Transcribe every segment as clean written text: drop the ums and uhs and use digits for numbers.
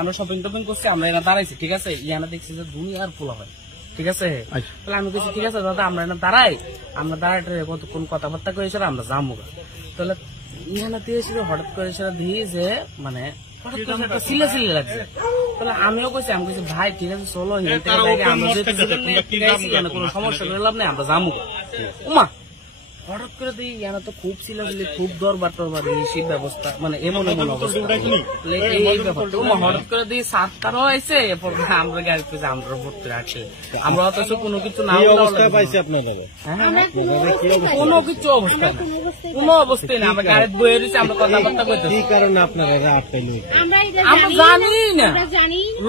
আমরা shopping topping করছি, আমরা এখানে দাঁড়াইছি, ঠিক আছে। ইয়ানা দেখছি যে দুনিয়ার পোলা হয়, ঠিক আছে। তাহলে আমি বলছি ঠিক আছে দাদা, আমরা এখানে দাঁড়াই, আমরা দাঁড়াইতে কতক্ষণ কথাবার্তা করে এসে আমরা যাবো। তাহলে ইয়ানা দিয়ে এসে হঠাৎ করে এসে দিই যে মানে সিলে সিলে লাগছে। তাহলে আমিও কইছি, আমি কইছি ভাই ঠিক আছে চলো, আমরা কোনো সমস্যা করে লাভ নেই, আমরা যাবো। উমা হঠাৎ করে দিই ইয়ানা তো খুব সিলাসিলি, খুব দরবার টরবার সেই ব্যবস্থা, মানে এমন এমন অবস্থা। এই ব্যাপারটা হঠাৎ করে দিই সাতটারও হয়েছে, এরপর আমরা গাড়ি পেয়েছি, আমরা ভর্তি রাখছি। আমরা অথচ কোনো কিছু না পাইছি আপনাদের, কোনো কিছু অবস্থা না, কোনো অবস্থায় না। আমরা গাড়ি বয়ে রয়েছি, আমরা কথাবার্তা করতে। কি কারণে আপনারা আমরা জানি না,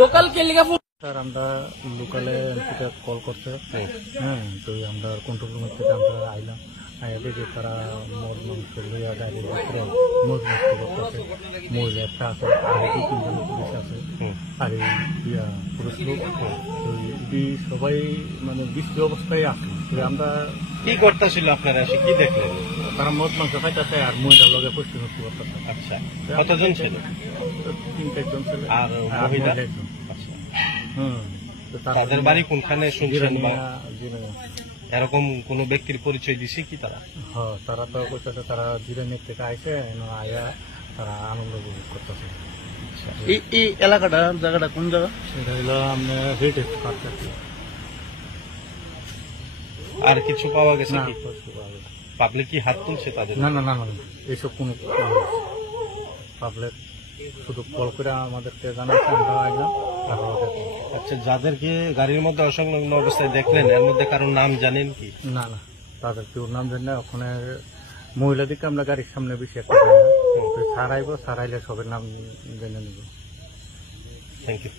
লোকাল কেলিকা স্যার। আমরা লোকালে কল করতে, হ্যাঁ, তো আমরা কন্ট্রোল রুমের থেকে আমরা আইলাম। দেখি তারা মদ মাংস লইয়া গাড়ির ভিতরে মদ নষ্ট করতেছে। মহিলা একটা আছে, আর এই 2-3 জন পুলিশ আছে, আর এই পুরুষ লোক। সবাই মানে বিশ্ব অবস্থায় আছে। আমরা কি করতেছিল, আপনারা এসে কি দেখলেন? তারা মদ মাংস খাইতেছে আর মহিলার লগে পশ্চিম করতেছে। আচ্ছা, কতজন ছিল? 3-4 জন ছিল। আর মহিলা একজন। তাদের বাড়ি কোনখানে শুনছেন? এরকম কোন ব্যক্তির পরিচয় দিছে কি তারা? হ্যাঁ, তারা তো কইতেছে তারা জিরানির থেকে আইসে, আয়া তারা আনন্দ উপভোগ করতেছে। এই এলাকাটা, জায়গাটা কোন জায়গা? সেটা হলো আমরা হেরিটেজ পার্ক। আর কিছু পাওয়া গেছে কি? পাবলিক কি হাত তুলছে তাদের? না না না না, এইসব কোন পাবলিক শুধু কল করে আমাদেরকে জানাচ্ছে, আমরা আইলাম। আচ্ছা, যাদেরকে গাড়ির মধ্যে অসংলগ্ন অবস্থায় দেখলেন, এর মধ্যে কারোর নাম জানেন কি? না না, তাদের কেউ নাম জানি না। ওখানে মহিলাদেরকে আমরা গাড়ির সামনে বেশি একটা সারাইব, সারাইলে সবের নাম জেনে নিব। Thank you.